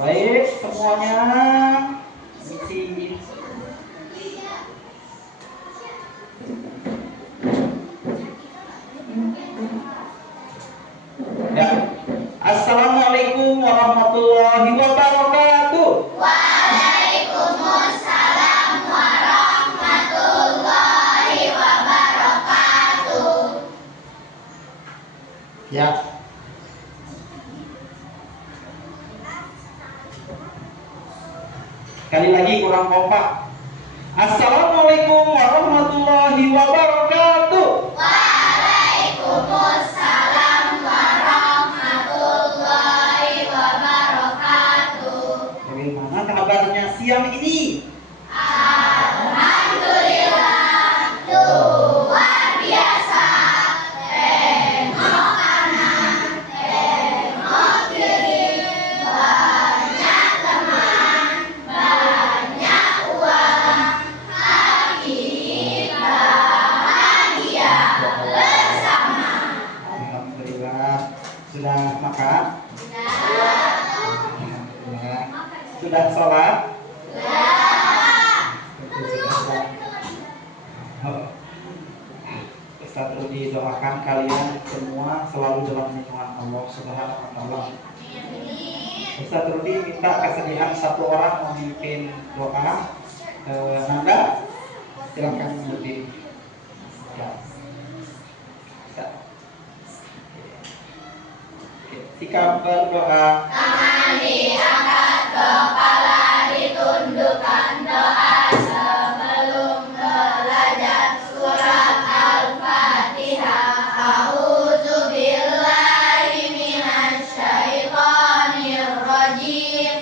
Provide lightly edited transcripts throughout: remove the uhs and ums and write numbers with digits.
Baik, semuanya. Misi. Ya. Assalamualaikum warahmatullahi wabarakatuh. Waalaikumsalam warahmatullahi wabarakatuh. Ya. Sekali lagi kurang kompak. Assalamualaikum warahmatullahi wabarakatuh. Waalaikumsalam warahmatullahi wabarakatuh. Bagaimana kabarnya siang ini? Alhamdulillah, luar biasa. Tengok kanan, tengok kiri, banyak teman, banyak uang, hati bahagia bersama. Alhamdulillah. Sudah makan? Alhamdulillah. Sudah sholat? Ustaz Rudi doakan kalian semua selalu dalam lindungan Allah Subhanahu wa taala. Ustaz Rudi minta kesediaan satu orang memimpin doa. Nanda, silakan berdiri. Ya. Ustaz. Oke. Sikap berdoa. Tangan diangkat, kepala ditundukkan, doa sebelum belajar surat Al-Fatihah. A'udzubillahi minasyaitonir rajim.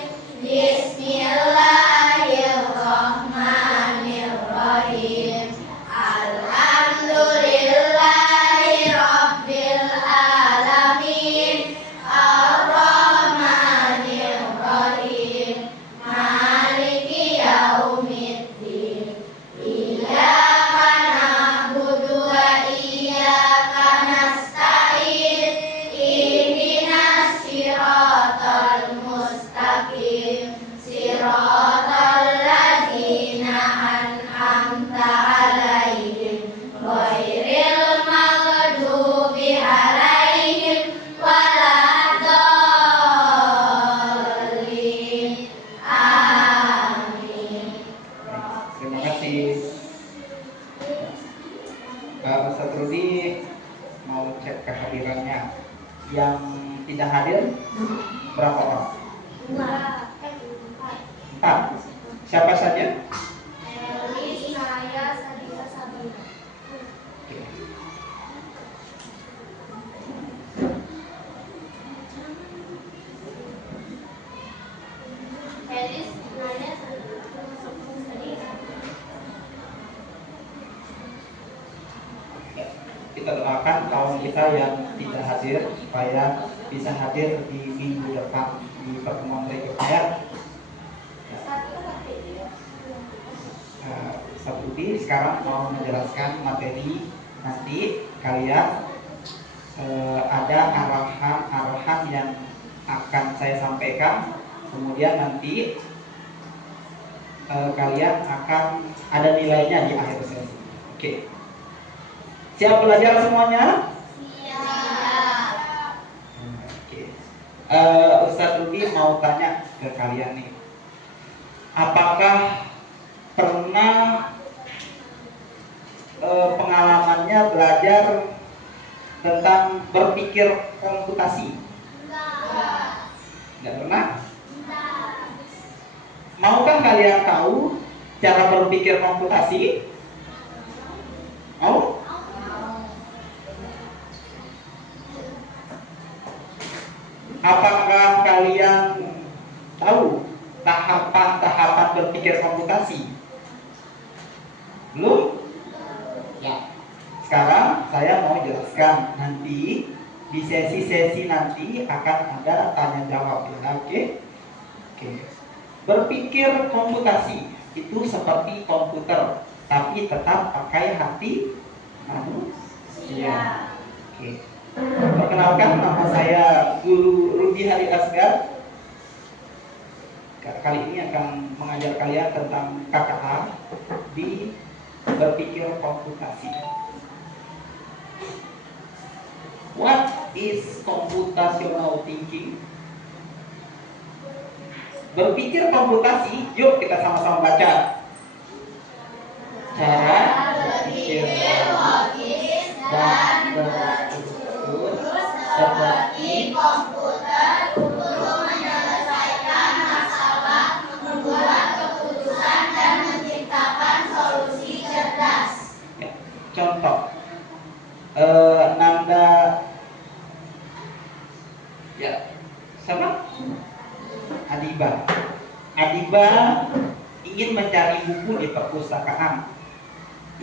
Bismillahirrahmanirrahim. Alhamdulillahi rabbil alamin. Ar-Rahmanir Rahim. Maliki yaumiddin. Iyyaka na'budu wa iyyaka nasta'in. Ihdinas siratal mustaqim. Siratal ladzina an'amta 'alaihim ghairil maghdubi 'alaihim waladdallin. Amin. Terima kasih. Ustaz Rudi mau cek kehadirannya. Yang tidak hadir berapa orang? 4. Siapa saja? Eli, saya, Sadila, Sabina. Elis, Naya, Sadila. Kita doakan kawan kita yang tidak hadir supaya bisa hadir di minggu depan di pertemuan berikutnya. Ustaz Rudi sekarang mau menjelaskan materi. Nanti kalian ada arahan yang akan saya sampaikan. Kemudian nanti kalian akan ada nilainya di akhir sesi. Oke. Siap belajar semuanya? Siap. Oke. Ustaz Rudi mau tanya ke kalian nih. Apakah pernah pengalamannya belajar tentang berpikir komputasi? Enggak pernah? Maukah kalian tahu cara berpikir komputasi? Mau? Apakah kalian tahu tahapan-tahapan berpikir komputasi? Belum? Ya. Sekarang saya mau jelaskan. Nanti di sesi-sesi nanti akan ada tanya jawab ya. Oke? Oke. Berpikir komputasi itu seperti komputer, tapi tetap pakai hati manusia. Oke. Perkenalkan, nama saya Guru Rudi Hari Asgar. Kali ini akan mengajar kalian tentang KKA di berpikir komputasi. What is computational thinking? Berpikir komputasi, yuk kita sama-sama baca. Cara berpikir logis dan berstruktur seperti komputer untuk menyelesaikan masalah, membuat keputusan dan menciptakan solusi cerdas. Ya, contoh, Nanda, ya, sama Adiba. Adiba ingin mencari buku di perpustakaan.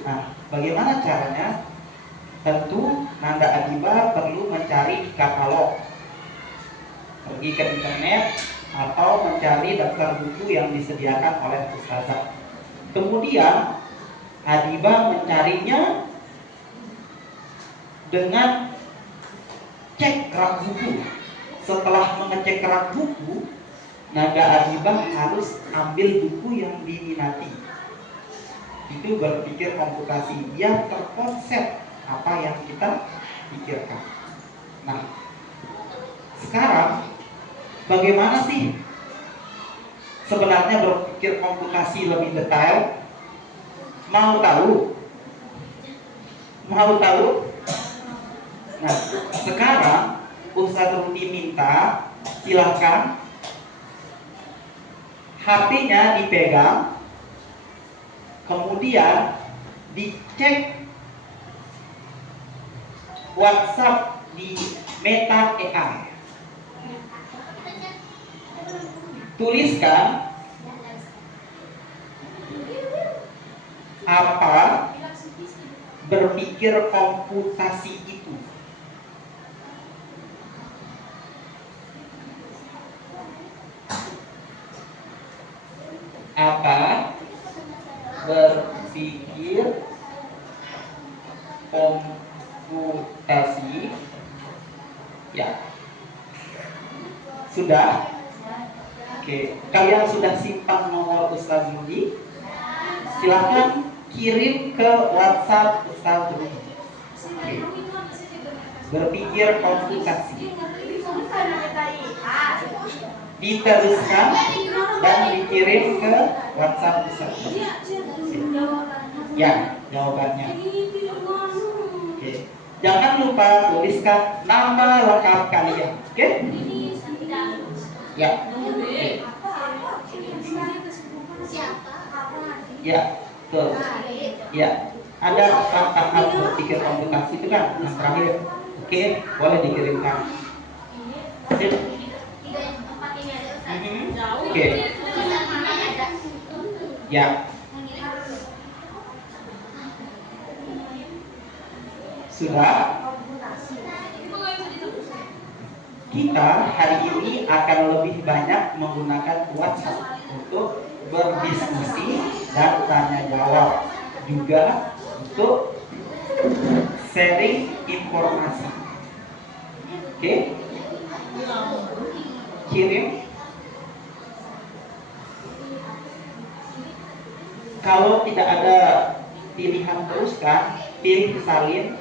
Nah, bagaimana caranya? Tentu Nanda Adiba perlu mencari di katalog, pergi ke internet, atau mencari daftar buku yang disediakan oleh ustazah. Kemudian Adiba mencarinya dengan cek rak buku. Setelah mengecek rak buku, Nanda Adiba harus ambil buku yang diminati. Itu berpikir komputasi, dia terkonsep apa yang kita pikirkan. Nah, sekarang bagaimana sih sebenarnya berpikir komputasi lebih detail? Mau tahu? Mau tahu? Nah, sekarang Ustaz Rudi minta silakan HP-nya dipegang, kemudian dicek WhatsApp di Meta AI. Tuliskan apa berpikir komputasi itu. Apa berpikir komputasi? Ya, sudah. Oke, kalian sudah simpan nomor Ustaz Rudi? Silahkan kirim ke WhatsApp Ustaz Rudi. Oke. Berpikir komputasi. Diteruskan dan dikirim ke WhatsApp Ustaz Rudi. Ya, jawabannya. Oke. Jangan lupa tuliskan nama lengkap kalian. Oke? Ya. Oke. Ya, betul. Ya, ada tahap berpikir komputasi itu kan yang terakhir. Oke, boleh dikirimkan. Sip. Oke. Ya. Sudah. Kita hari ini akan lebih banyak menggunakan WhatsApp untuk berdiskusi dan tanya jawab, juga untuk sharing informasi. Oke? Kirim. Kalau tidak ada pilihan teruskan, pilih salin,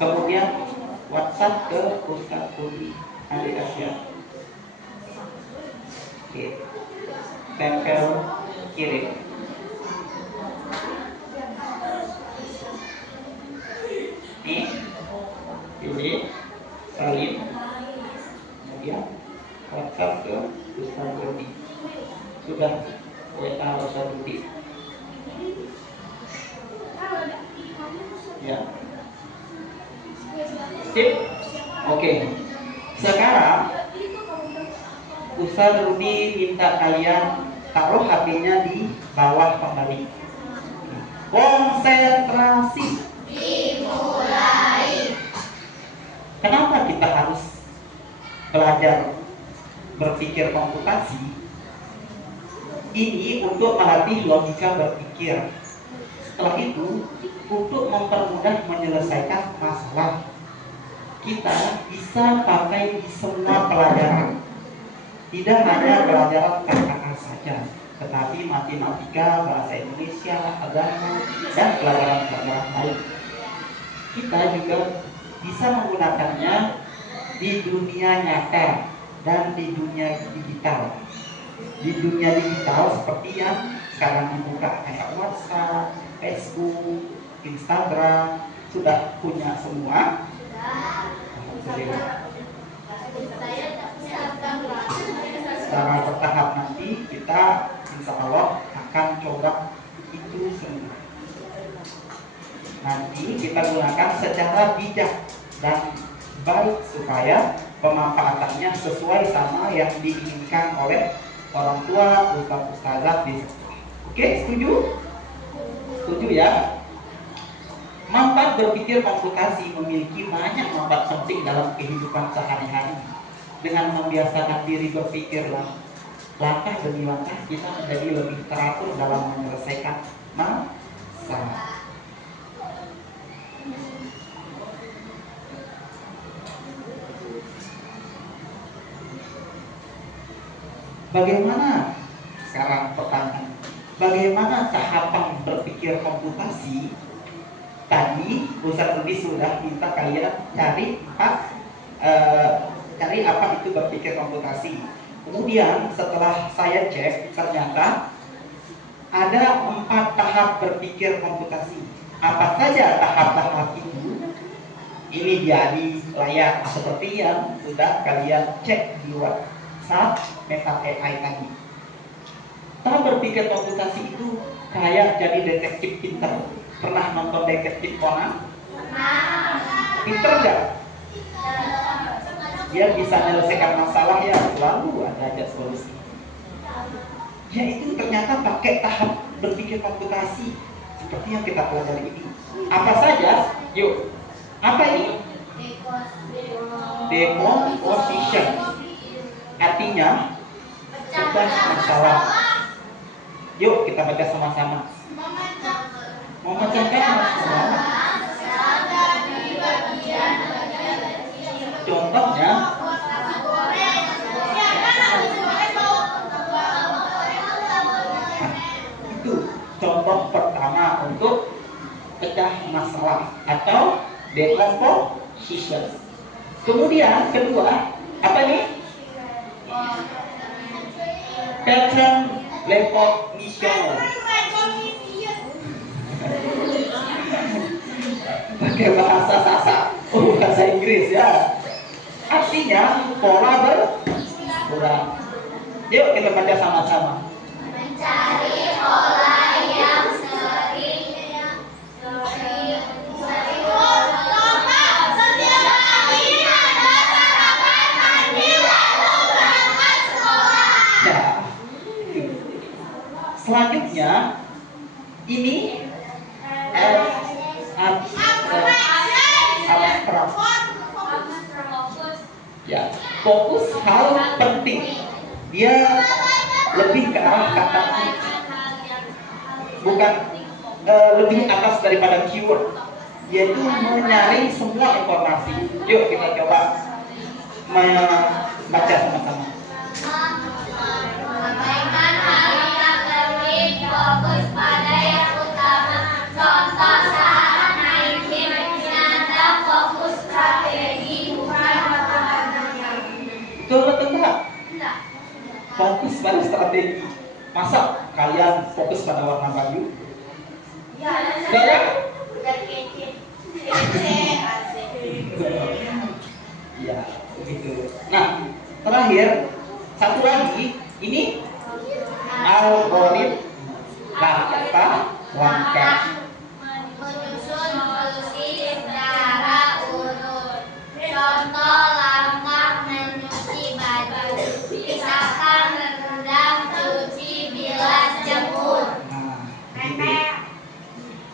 kemudian WhatsApp ke Ustaz Rudi Andi Asia. Oke. Tempel kirim. Ini salin, kemudian WhatsApp ke Ustaz Rudi. Sudah WA Ustaz Rudi. Ya. Sip. Oke. Sekarang Ustaz Rudi minta kalian taruh HP-nya di bawah kembali. Konsentrasi. Dimulai. Kenapa kita harus belajar berpikir komputasi? Ini untuk melatih logika berpikir. Setelah itu, untuk mempermudah menyelesaikan masalah, kita bisa pakai di semua pelajaran. Tidak hanya pelajaran KKA saja, tetapi matematika, bahasa Indonesia, agama, dan pelajaran-pelajaran lain. Kita juga bisa menggunakannya di dunia nyata dan di dunia digital. Di dunia digital seperti yang sekarang dibuka kayak WhatsApp, Facebook, Instagram, sudah punya semua. Secara bertahap nanti kita insya Allah akan coba itu semua. Nanti kita gunakan secara bijak dan baik supaya pemanfaatannya sesuai sama yang diinginkan oleh orang tua, ustaz-ustazah di sekolah. Oke, setuju? Setuju ya? Manfaat berpikir komputasi memiliki banyak manfaat penting dalam kehidupan sehari-hari. Dengan membiasakan diri berpikir langkah demi langkah, kita menjadi lebih teratur dalam menyelesaikan masalah. Bagaimana sekarang pertanyaan? Bagaimana tahapan berpikir komputasi? Tadi Ustaz Rudi sudah minta kalian cari apa itu berpikir komputasi. Kemudian setelah saya cek, ternyata ada 4 tahap berpikir komputasi. Apa saja tahap-tahap itu? Ini dia di layar seperti yang sudah kalian cek di WhatsApp Meta AI tadi. Tahap berpikir komputasi itu kayak jadi detektif pintar. Pernah nonton detektif Conan? Pintar nggak? Dia bisa menyelesaikan masalah ya, selalu ada aja solusi. Ya itu ternyata pakai tahap berpikir komputasi seperti yang kita pelajari ini. Apa saja? Yuk, apa ini? Decomposition. Artinya pecah masalah. Yuk kita baca sama-sama. Memecahkan masalah. Contohnya, itu contoh pertama untuk pecah masalah atau decomposition. Kemudian kedua, apa nih? Pattern recognition. Pakai bahasa Sasak, bahasa Inggris ya. Artinya pola berulang. Yuk kita baca sama-sama. Mencari pola yang sering setiap hari ada sarapan, mandi, lalu berangkat sekolah. Ya. Selanjutnya ini abstrak. Ya, fokus hal penting. Dia lebih ke arah kata kunci, bukan lebih atas daripada keyword, yaitu menyaring semua informasi. Yuk kita coba membaca sama-sama. Sampaikan hal yang penting, fokus pada yang utama. Contoh saat main game, nyata fokus strategi bukan matematika. Betul atau enggak? Enggak. Fokus pada strategi. Masa kalian fokus pada warna baju? Enggak ya? Ya, begitu. Nah, terakhir satu lagi, ini algoritma langkah. Menyusun solusi secara urut. Contoh langkah mencuci baju. Pisahkan rendam, cuci, bilas, jemur.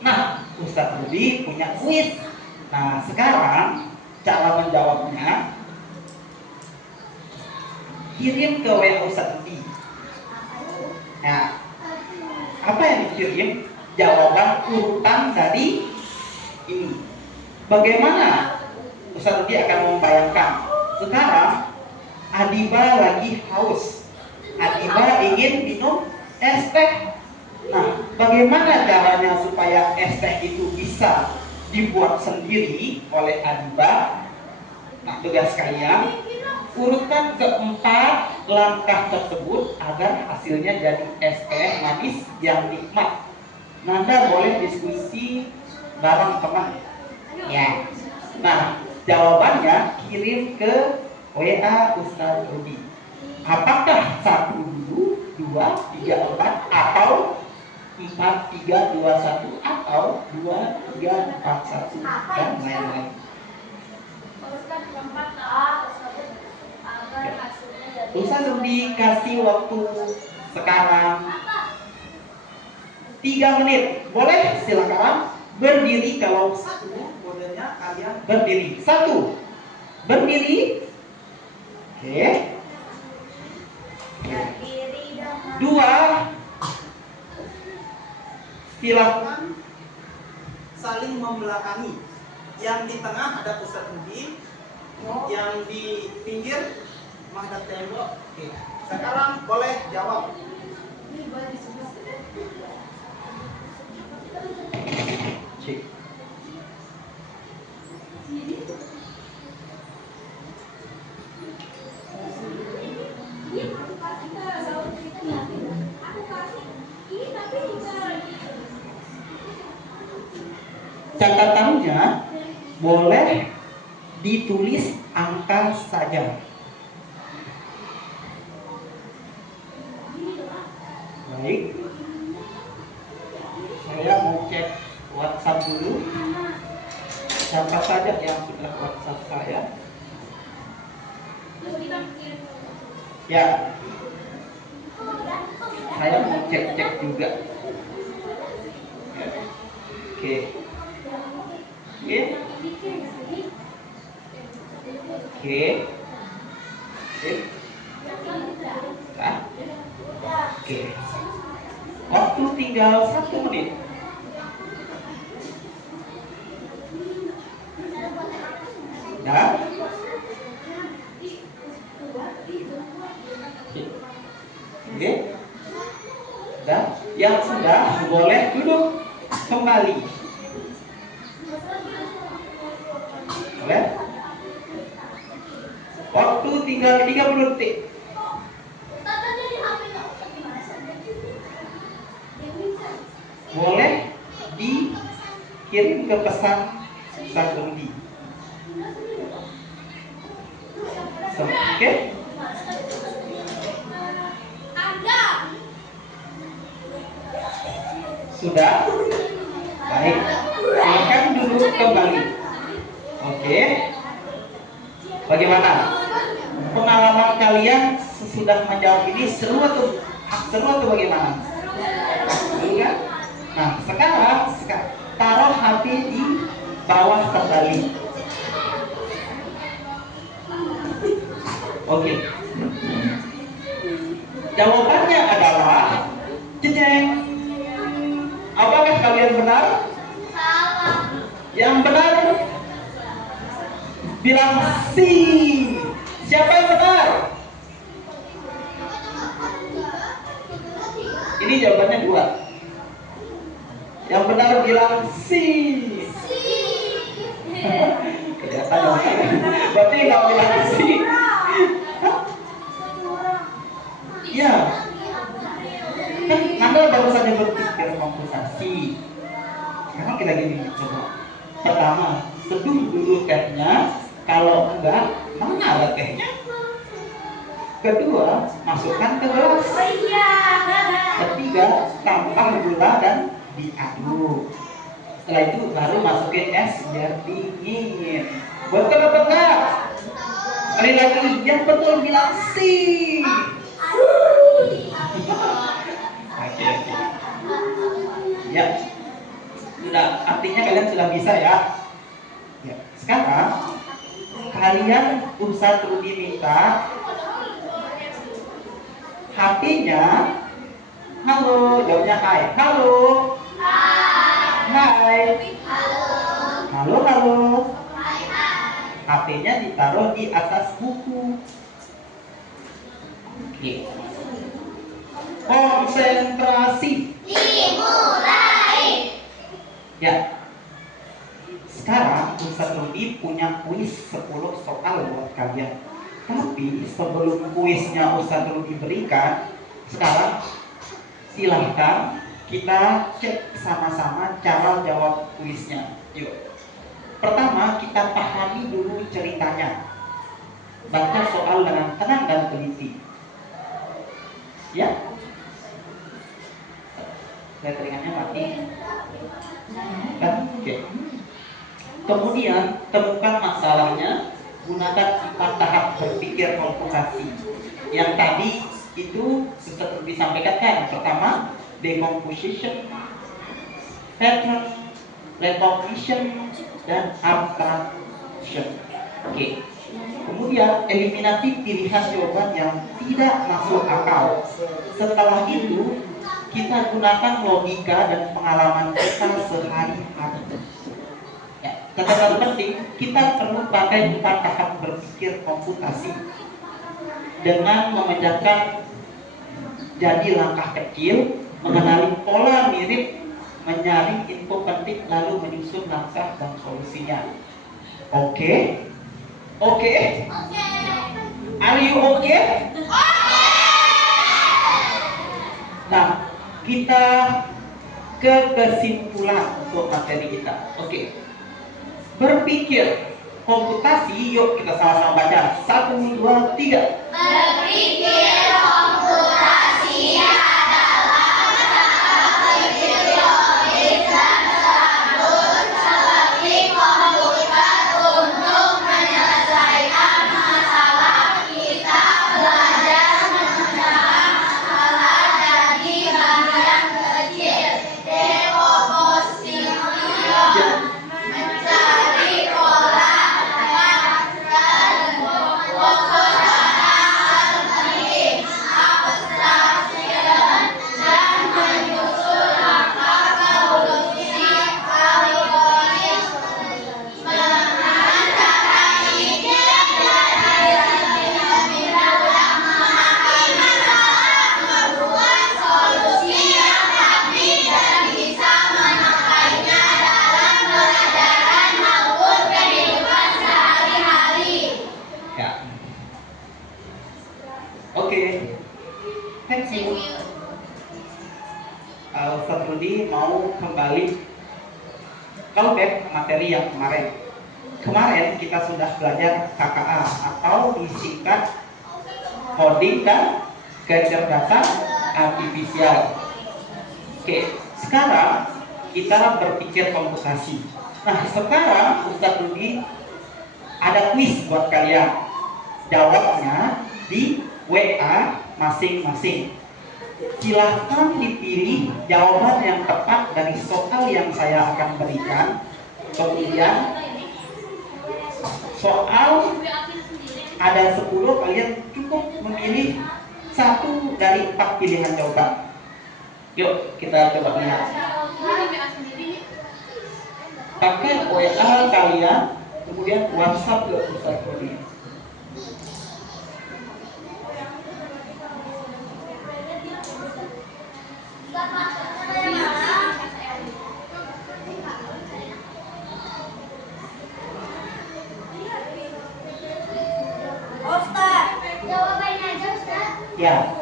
Nah, Ustadz Rudi punya kuis. Nah, sekarang cara menjawabnya kirim ke WA Ustadz Rudi. Nah, apa yang dikirim? Jawaban urutan dari ini. Bagaimana Ustadz Rudi akan membayangkan? Sekarang Adiba lagi haus. Adiba ingin minum es teh. Nah, bagaimana caranya supaya es teh itu bisa dibuat sendiri oleh Adiba? Nah, tugas kalian urutkan keempat langkah tersebut agar hasilnya jadi es teh manis yang nikmat. Nanda boleh diskusi bareng teman. Ya. Nah, jawabannya kirim ke WA Ustaz Rudi. Apakah 1 dulu, 2, 3, 4 atau 4, 3, 2, 1 atau 2, 3, 4, 1 dan lain-lain. Ustaz Rudi kasih waktu sekarang 3 menit. Boleh? Silakan berdiri. Kalau 1 modelnya kalian berdiri. 1 berdiri. Oke. 2 silakan saling membelakangi. Yang di tengah ada Ustaz Rudi, yang di pinggir menghadap tembok. Oke. Sekarang boleh jawab. Cik. Catatannya boleh ditulis angka saja. Baik. Saya mau cek WhatsApp dulu. Siapa saja yang sudah WhatsApp saya? Ya. Saya mau cek juga. Oke. Oke. Oke. Nah. Oke. Waktu tinggal 1 menit. Nah. Oke. Dan yang sudah boleh duduk kembali. Boleh? Waktu tinggal 30 detik. Boleh dikirim ke pesan Ustaz Rudi. Oke? Sudah? Baik. Silakan duduk kembali. Oke. Bagaimana? Pengalaman kalian sesudah menjawab ini seru atau bagaimana? Seru kan? Nah, sekarang taruh HP di bawah kembali. Oke. Jawabannya adalah jejeng. Apakah kalian benar? Salah. Yang benar bilang C. Siapa yang benar? Ini jawabannya 2. Yang benar bilang C. Berarti nggak bilang C. Ya. Kan Anda baru saja berpikir komputasi. Sekarang kita gini, coba. Pertama, seduh dulu tehnya. Kalau enggak, mana ada tehnya? Kedua, masukkan ke gelas. Ketiga, tambah gula dan diaduk. Setelah itu baru masukin es biar dingin. Betul apa enggak? Sekali lagi, yang betul bilang sih. Oke. Ya, sudah. Artinya kalian sudah bisa ya. Ya. Sekarang kalian Ustaz Rudi minta HP-nya. Halo, jawabnya hai. Halo. Hai. Halo. HP-nya ditaruh di atas buku. Oke. Konsentrasi. Dimulai. Ya. Sekarang Ustaz Rudi punya kuis 10 soal buat kalian. Tapi sebelum kuisnya Ustaz Rudi berikan, sekarang silahkan kita cek sama-sama cara jawab kuisnya. Yuk. Pertama kita pahami dulu ceritanya. Baca soal dengan tenang dan teliti. Ya. Letringannya mati. Kan? Oke. Kemudian temukan masalahnya, gunakan 4 tahap berpikir komputasi. Yang tadi itu sudah disampaikan kan. Pertama, decomposition, pattern, recognition, dan abstraction. Oke. Kemudian eliminasi pilihan jawaban yang tidak masuk akal. Setelah itu kita gunakan logika dan pengalaman kita sehari-hari. Ya, catatan penting, kita perlu pakai 4 tahap berpikir komputasi dengan memecahkan jadi langkah kecil, mengenali pola mirip, menyaring info penting, lalu menyusun langkah dan solusinya. Oke? Oke? Are you okay? Nah, kita ke kesimpulan untuk materi kita. Oke. Berpikir komputasi, yuk kita sama-sama baca. 1, 2, 3. Berpikir komputasi adalah berpikir logis dan teratur seperti komputer untuk menyelesaikan masalah. Kita belajar memecahkan masalah jadi bagian kecil. Decomposition, mencari pola dan fokus pada hal penting. Abstraction, dan menyusun langkah solusi. Algoritma, dengan cara ini kita lebih mudah memahami masalah, membuat solusi yang praktis dan bisa memakainya dalam pelajaran maupun kehidupan sehari-hari. Ya. Oke. Thank you. Ustaz Rudi mau kembali callback ke materi yang kemarin. Kemarin kita sudah belajar KKA atau disingkat coding dan kecerdasan artifisial. Oke, sekarang kita berpikir komputasi. Nah, sekarang Ustaz Rudi ada kuis buat kalian. Jawabnya di WA masing-masing. Silahkan dipilih jawaban yang tepat dari soal yang saya akan berikan. Kemudian soal ada 10, kalian cukup memilih 1 dari 4 pilihan jawaban. Yuk kita coba lihat. Pakai WA kalian, kemudian WhatsApp ke Ustaz Rudi. Ustaz, jawabannya aja Ustaz. Ya.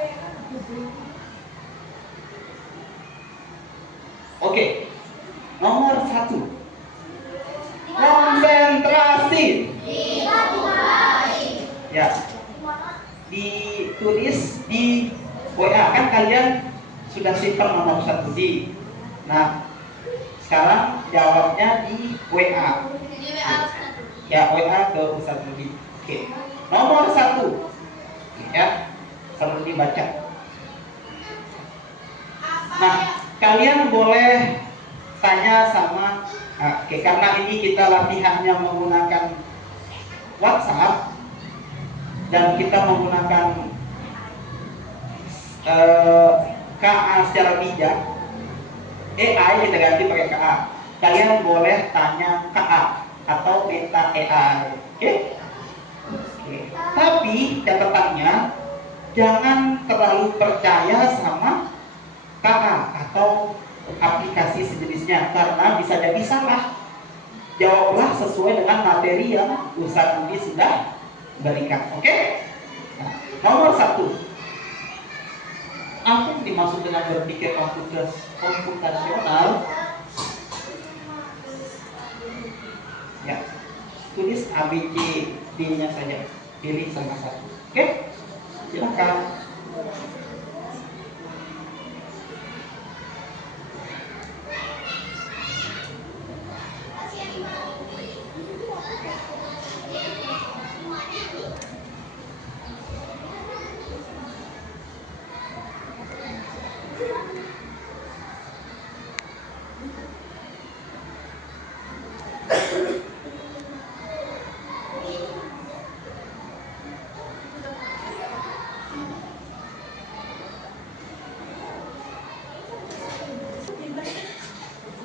Oke. Nomor 1. Konsentrasi. Ya. Ditulis di WA, kan kalian sudah simpan nomor Ustaz Rudi. Nah, sekarang jawabnya di WA. Ya, WA ke Ustaz Rudi. Oke. Nomor 1. Ya. Ustaz Rudi baca. Nah, kalian boleh tanya sama oke, karena ini kita latihannya menggunakan WhatsApp dan kita menggunakan KA secara bijak, AI kita ganti pakai KA. Kalian boleh tanya KA atau minta AI. Oke? Oke. Tapi catatannya jangan terlalu percaya sama KA atau aplikasi sejenisnya karena bisa jadi salah. Jawablah sesuai dengan materi yang Ustaz Budi sudah berikan. Oke? Nah, nomor 1. Apa yang dimaksud dengan berpikir komputasional? Ya, tulis ABCD-nya saja. Pilih salah satu. Oke? Silakan.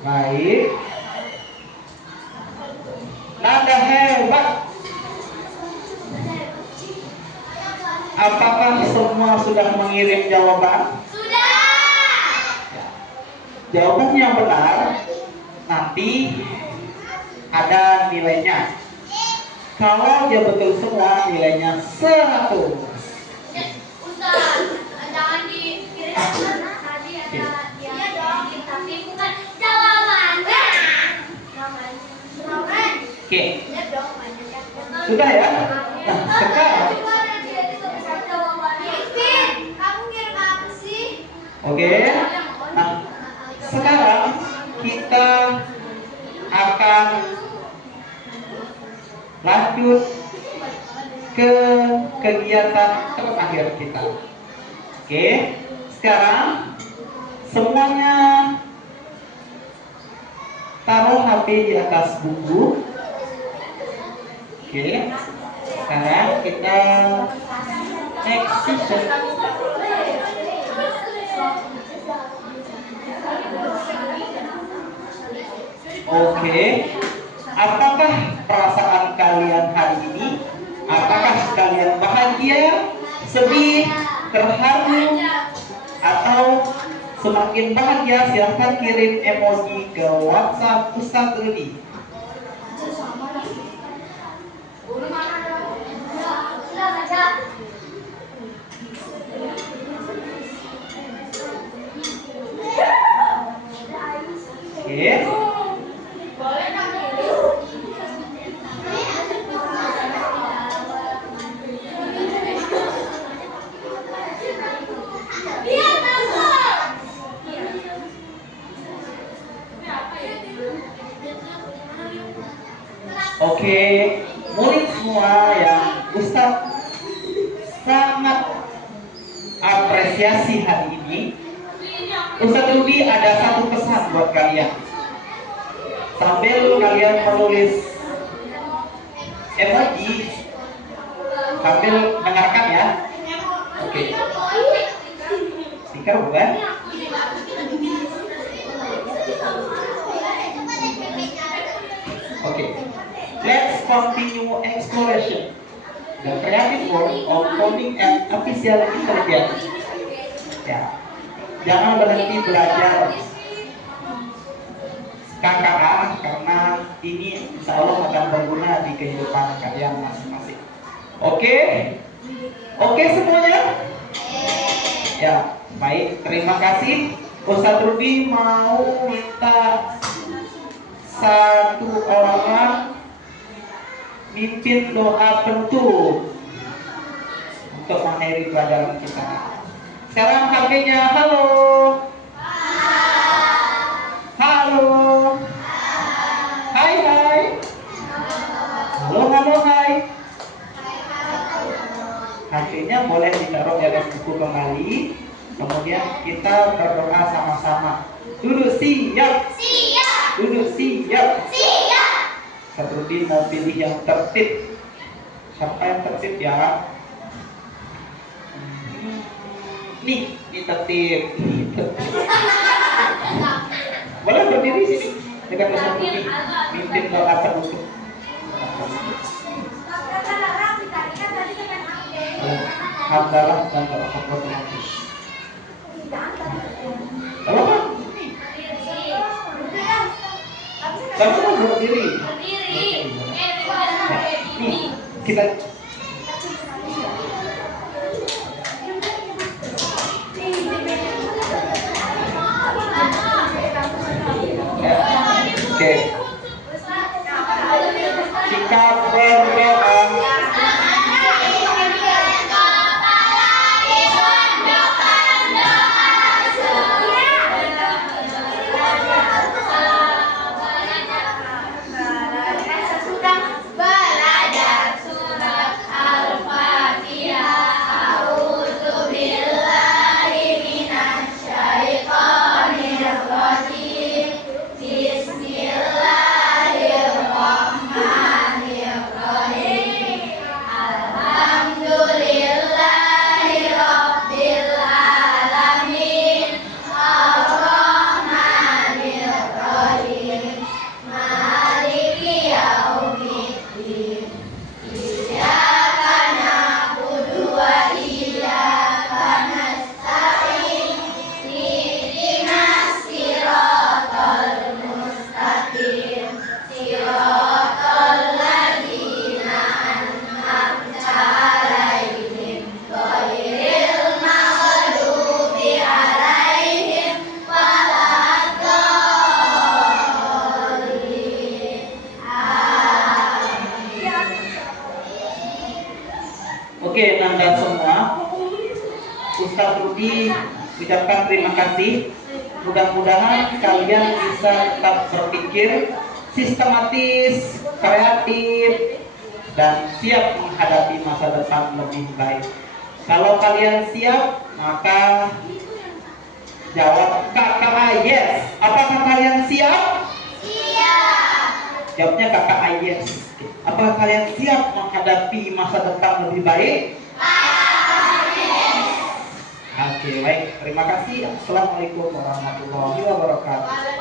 Baik. Nada hebat. Apakah semua sudah mengirim jawaban? Sudah. Ya. Jawaban yang benar nanti ada nilainya. Kalau dia betul semua, nilainya 100. Ustaz, jangan dikirim tadi ada dia dong, tapi bukan jawabannya. Oke. Sudah ya? Nah, sekarang kamu kirim apa sih? oke. Nah, sekarang kita akan lanjut ke kegiatan terakhir kita. Oke. Sekarang semuanya taruh HP di atas buku. Oke. Sekarang kita next session. Oke. Apakah perasaan kalian hari ini? Apakah kalian bahagia, sedih, terharu, atau semakin bahagia? Silahkan kirim emoji ke WhatsApp Ustaz Rudi. Oke. Oke, murid semua yang Ustadz sangat apresiasi hari ini, Ustadz Rudi ada satu pesan buat kalian. Sambil kalian menulis emoji, sambil dengarkan ya. Oke. Speaker bukan? Oke. Let's continue exploration the creative world of coding and artificial intelligence. Ya, jangan berhenti belajar KKA karena ini insya Allah akan berguna di kehidupan kalian masing-masing. Oke, oke semuanya. Ya, baik. Terima kasih. Ustadz Rudi mau minta satu orang mimpin doa penutup untuk mengakhiri pelajaran kita. Sekarang HP-nya halo. Halo. Hai hai. Halo halo hai. HP-nya boleh ditaruh di atas buku kembali. Kemudian kita berdoa sama-sama. Duduk siap. Siap. Duduk siap. Siap. Seperti mau pilih yang tertib. Siapa yang tertib ya? Nih tertib. Boleh berdiri sini dekat Ustaz Rudi. Mimpin doa penutup. hamdalah dan tawakal otomatis. Kalau kan? Sama berdiri. Nih, kita oke. Sikap berdoa. Oke, Nanda semua, Ustaz Rudi ucapkan terima kasih. Mudah-mudahan kalian bisa tetap berpikir sistematis, kreatif, dan siap menghadapi masa depan lebih baik. Kalau kalian siap, maka jawab KKA yes. Apakah kalian siap? Siap. Jawabnya KKA yes. Apakah kalian siap menghadapi masa depan lebih baik? Oke, baik. Terima kasih. Assalamualaikum warahmatullahi wabarakatuh.